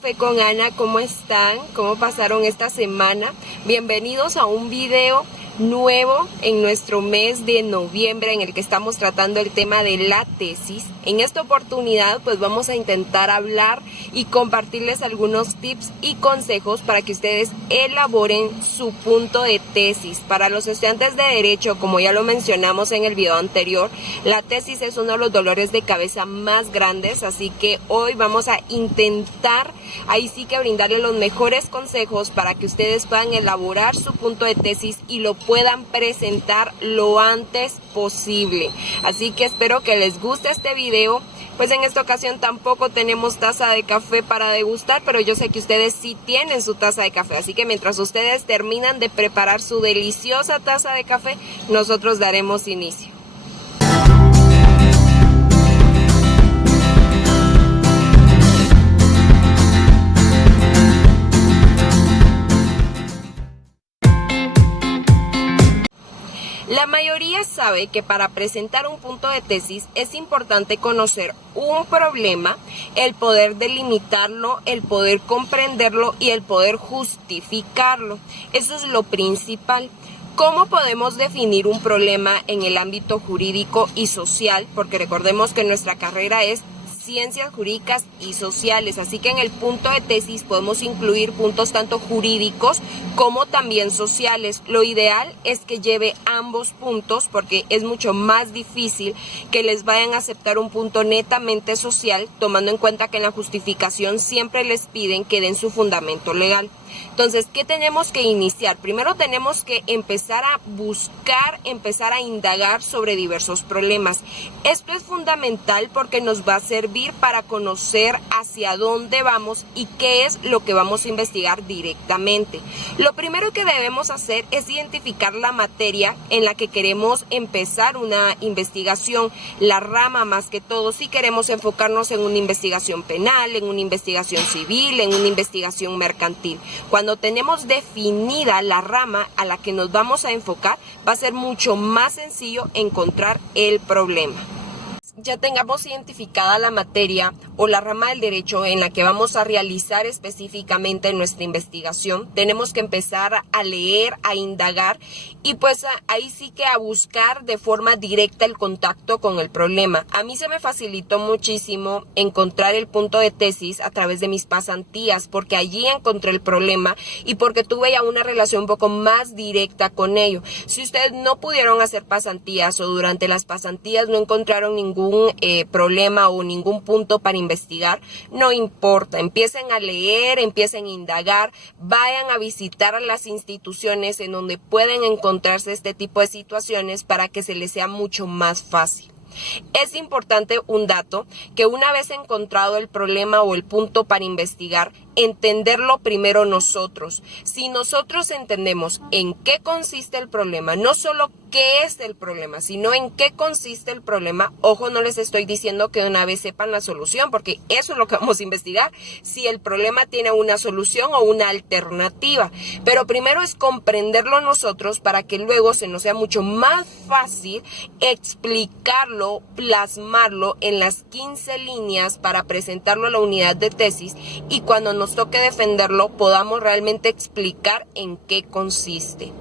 Café con Ana, ¿cómo están? ¿Cómo pasaron esta semana? Bienvenidos a un video nuevo en nuestro mes de noviembre en el que estamos tratando el tema de la tesis. En esta oportunidad pues vamos a intentar hablar y compartirles algunos tips y consejos para que ustedes elaboren su punto de tesis. Para los estudiantes de Derecho, como ya lo mencionamos en el video anterior, la tesis es uno de los dolores de cabeza más grandes, así que hoy vamos a intentar ahí sí que brindarles los mejores consejos para que ustedes puedan elaborar su punto de tesis y lo puedan presentar lo antes posible. Así que espero que les guste este video. Pues en esta ocasión tampoco tenemos taza de café para degustar, pero yo sé que ustedes sí tienen su taza de café. Así que mientras ustedes terminan de preparar su deliciosa taza de café, nosotros daremos inicio. La mayoría sabe que para presentar un punto de tesis es importante conocer un problema, el poder delimitarlo, el poder comprenderlo y el poder justificarlo. Eso es lo principal. ¿Cómo podemos definir un problema en el ámbito jurídico y social? Porque recordemos que nuestra carrera es Ciencias Jurídicas y Sociales, así que en el punto de tesis podemos incluir puntos tanto jurídicos como también sociales. Lo ideal es que lleve ambos puntos porque es mucho más difícil que les vayan a aceptar un punto netamente social, tomando en cuenta que en la justificación siempre les piden que den su fundamento legal. Entonces, ¿qué tenemos que iniciar? Primero tenemos que empezar a buscar, empezar a indagar sobre diversos problemas. Esto es fundamental porque nos va a servir para conocer hacia dónde vamos y qué es lo que vamos a investigar directamente. Lo primero que debemos hacer es identificar la materia en la que queremos empezar una investigación, la rama más que todo, si queremos enfocarnos en una investigación penal, en una investigación civil, en una investigación mercantil. Cuando tenemos definida la rama a la que nos vamos a enfocar, va a ser mucho más sencillo encontrar el problema. Ya tengamos identificada la materia o la rama del derecho en la que vamos a realizar específicamente nuestra investigación, tenemos que empezar a leer, a indagar y pues ahí sí que a buscar de forma directa el contacto con el problema. A mí se me facilitó muchísimo encontrar el punto de tesis a través de mis pasantías porque allí encontré el problema y porque tuve ya una relación un poco más directa con ello. Si ustedes no pudieron hacer pasantías o durante las pasantías no encontraron ningún problema o ningún punto para investigar, no importa, empiecen a leer, empiecen a indagar, vayan a visitar a las instituciones en donde pueden encontrarse este tipo de situaciones para que se les sea mucho más fácil. Es importante un dato, que una vez encontrado el problema o el punto para investigar, entenderlo primero nosotros. Si nosotros entendemos en qué consiste el problema, no solo qué es el problema, sino en qué consiste el problema, ojo, no les estoy diciendo que de una vez sepan la solución, porque eso es lo que vamos a investigar, si el problema tiene una solución o una alternativa. Pero primero es comprenderlo nosotros para que luego se nos sea mucho más fácil explicarlo, plasmarlo en las 15 líneas para presentarlo a la unidad de tesis y cuando nos toque defenderlo podamos realmente explicar en qué consiste.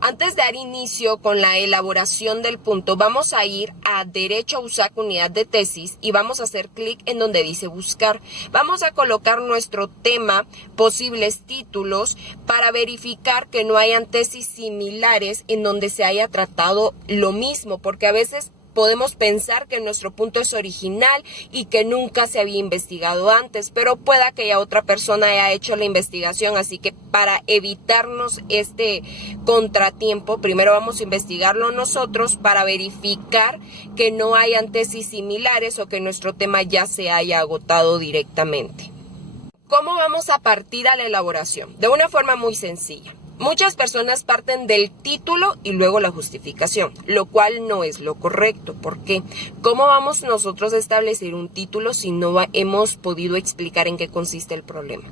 Antes de dar inicio con la elaboración del punto, vamos a ir a Derecho a USAC Unidad de Tesis y vamos a hacer clic en donde dice buscar. Vamos a colocar nuestro tema, posibles títulos, para verificar que no hayan tesis similares en donde se haya tratado lo mismo, porque a veces podemos pensar que nuestro punto es original y que nunca se había investigado antes, pero pueda que ya otra persona haya hecho la investigación, así que para evitarnos este contratiempo, primero vamos a investigarlo nosotros para verificar que no hayan tesis similares o que nuestro tema ya se haya agotado directamente. ¿Cómo vamos a partir a la elaboración? De una forma muy sencilla. Muchas personas parten del título y luego la justificación, lo cual no es lo correcto. ¿Por qué? ¿Cómo vamos nosotros a establecer un título si no hemos podido explicar en qué consiste el problema?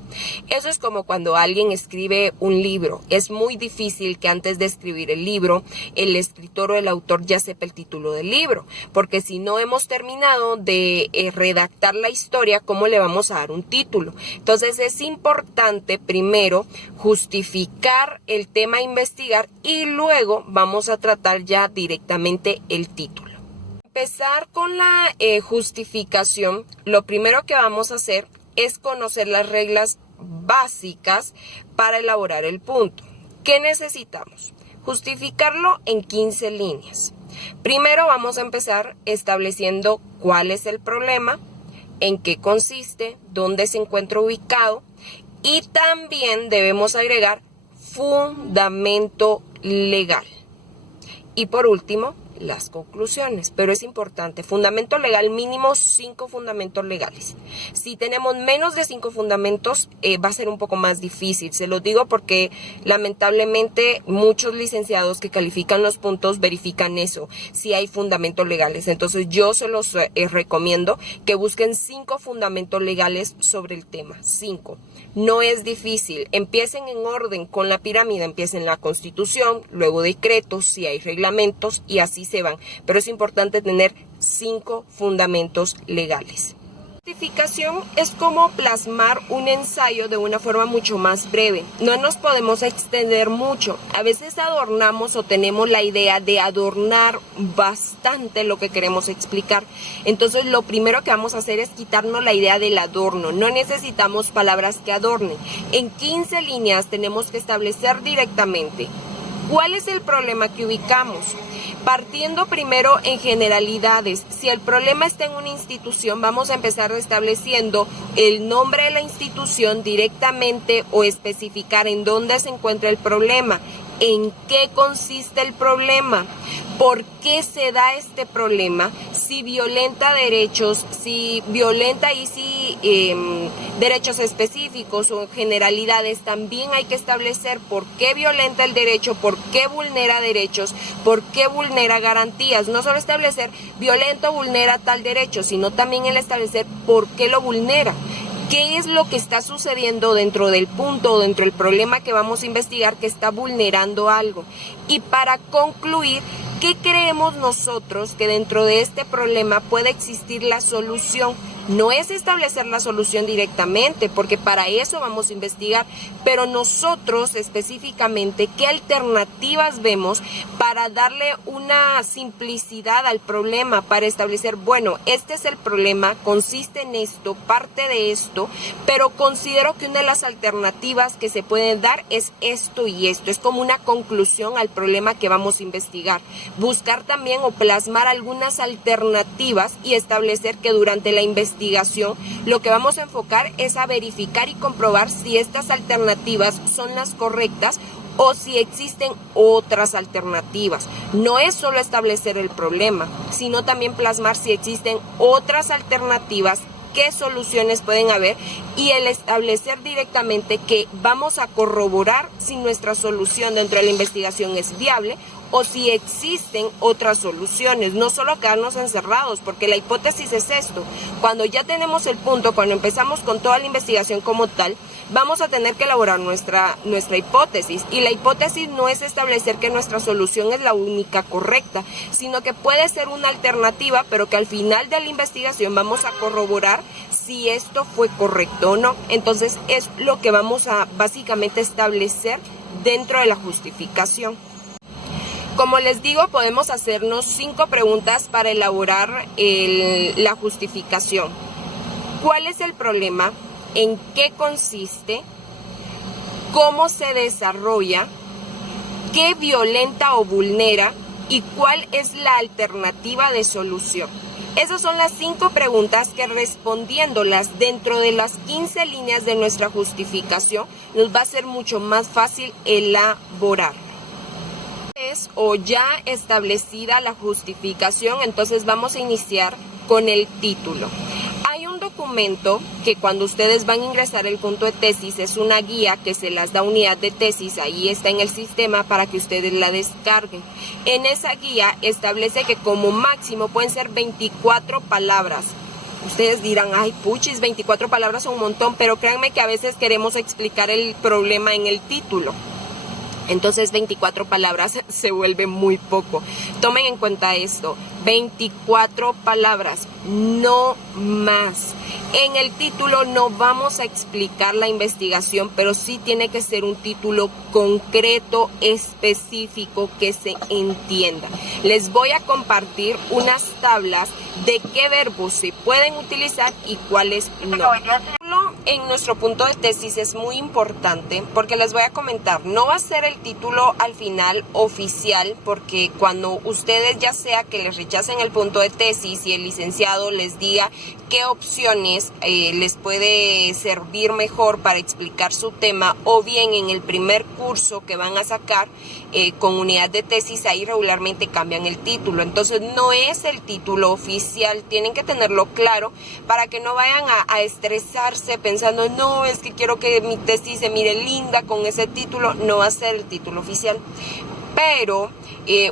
Eso es como cuando alguien escribe un libro. Es muy difícil que antes de escribir el libro, el escritor o el autor ya sepa el título del libro, porque si no hemos terminado de redactar la historia, ¿cómo le vamos a dar un título? Entonces es importante primero justificar el tema a investigar y luego vamos a tratar ya directamente el título. Empezar con la justificación, lo primero que vamos a hacer es conocer las reglas básicas para elaborar el punto. ¿Qué necesitamos? Justificarlo en 15 líneas. Primero vamos a empezar estableciendo cuál es el problema, en qué consiste, dónde se encuentra ubicado y también debemos agregar fundamento legal. Y por último, las conclusiones, pero es importante, fundamento legal mínimo 5 fundamentos legales. Si tenemos menos de 5 fundamentos va a ser un poco más difícil, se lo digo porque lamentablemente muchos licenciados que califican los puntos verifican eso, si hay fundamentos legales. Entonces yo se los recomiendo que busquen 5 fundamentos legales sobre el tema, 5. No es difícil, empiecen en orden con la pirámide, empiecen la Constitución, luego decretos, si hay reglamentos y así se van, pero es importante tener 5 fundamentos legales. La justificación es como plasmar un ensayo de una forma mucho más breve. No nos podemos extender mucho. A veces adornamos o tenemos la idea de adornar bastante lo que queremos explicar. Entonces lo primero que vamos a hacer es quitarnos la idea del adorno. No necesitamos palabras que adornen. En 15 líneas tenemos que establecer directamente ¿cuál es el problema que ubicamos? Partiendo primero en generalidades, si el problema está en una institución, vamos a empezar estableciendo el nombre de la institución directamente o especificar en dónde se encuentra el problema, en qué consiste el problema, por qué se da este problema, si violenta derechos, si violenta derechos específicos o generalidades, también hay que establecer por qué violenta el derecho, por qué vulnera derechos, por qué vulnera garantías. No solo establecer violento vulnera tal derecho, sino también el establecer por qué lo vulnera. ¿Qué es lo que está sucediendo dentro del punto o dentro del problema que vamos a investigar que está vulnerando algo? Y para concluir, ¿qué creemos nosotros que dentro de este problema puede existir la solución? No es establecer la solución directamente, porque para eso vamos a investigar, pero nosotros específicamente, ¿qué alternativas vemos para darle una simplicidad al problema? Para establecer, bueno, este es el problema, consiste en esto, parte de esto, pero considero que una de las alternativas que se pueden dar es esto y esto. Es como una conclusión al problema que vamos a investigar. Buscar también o plasmar algunas alternativas y establecer que durante la investigación lo que vamos a enfocar es a verificar y comprobar si estas alternativas son las correctas o si existen otras alternativas. No es solo establecer el problema, sino también plasmar si existen otras alternativas, qué soluciones pueden haber y el establecer directamente que vamos a corroborar si nuestra solución dentro de la investigación es viable o si existen otras soluciones, no solo quedarnos encerrados, porque la hipótesis es esto. Cuando ya tenemos el punto, cuando empezamos con toda la investigación como tal, vamos a tener que elaborar nuestra hipótesis, y la hipótesis no es establecer que nuestra solución es la única correcta, sino que puede ser una alternativa, pero que al final de la investigación vamos a corroborar si esto fue correcto o no. Entonces es lo que vamos a básicamente establecer dentro de la justificación. Como les digo, podemos hacernos 5 preguntas para elaborar la justificación. ¿Cuál es el problema? ¿En qué consiste? ¿Cómo se desarrolla? ¿Qué violenta o vulnera? ¿Y cuál es la alternativa de solución? Esas son las 5 preguntas que, respondiéndolas dentro de las 15 líneas de nuestra justificación, nos va a ser mucho más fácil elaborar. O ya establecida la justificación, entonces vamos a iniciar con el título. Hay un documento comento que cuando ustedes van a ingresar el punto de tesis es una guía que se las da unidad de tesis, ahí está en el sistema para que ustedes la descarguen. En esa guía establece que como máximo pueden ser 24 palabras. Ustedes dirán, ay puchis, 24 palabras son un montón, pero créanme que a veces queremos explicar el problema en el título. Entonces 24 palabras se vuelve muy poco. Tomen en cuenta esto, 24 palabras, no más. En el título no vamos a explicar la investigación, pero sí tiene que ser un título concreto, específico, que se entienda. Les voy a compartir unas tablas de qué verbos se pueden utilizar y cuáles no. En nuestro punto de tesis es muy importante porque les voy a comentar, no va a ser el título al final oficial, porque cuando ustedes ya sea que les rechacen el punto de tesis y el licenciado les diga qué opciones les puede servir mejor para explicar su tema, o bien en el primer curso que van a sacar con unidad de tesis, ahí regularmente cambian el título. Entonces no es el título oficial, tienen que tenerlo claro para que no vayan a estresarse pensando, no, es que quiero que mi tesis se mire linda con ese título. No va a ser el título oficial. Pero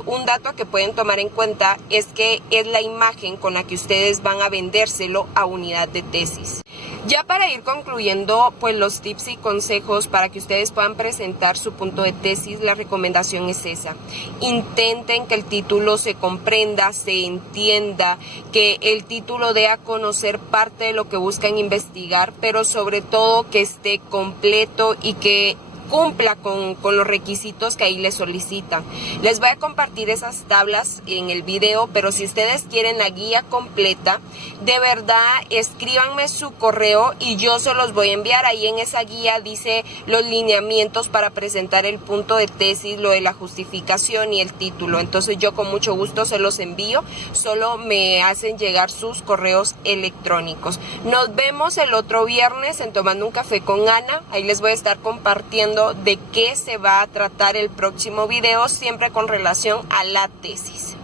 un dato que pueden tomar en cuenta es que es la imagen con la que ustedes van a vendérselo a unidad de tesis. Ya para ir concluyendo, pues los tips y consejos para que ustedes puedan presentar su punto de tesis, la recomendación es esa. Intenten que el título se comprenda, se entienda, que el título dé a conocer parte de lo que buscan investigar, pero sobre todo que esté completo y que cumpla con los requisitos que ahí les solicitan. Les voy a compartir esas tablas en el video, pero si ustedes quieren la guía completa, de verdad escríbanme su correo y yo se los voy a enviar. Ahí en esa guía dice los lineamientos para presentar el punto de tesis, lo de la justificación y el título. Entonces yo con mucho gusto se los envío, solo me hacen llegar sus correos electrónicos. Nos vemos el otro viernes en Tomando un Café con Ana. Ahí les voy a estar compartiendo de qué se va a tratar el próximo video, siempre con relación a la tesis.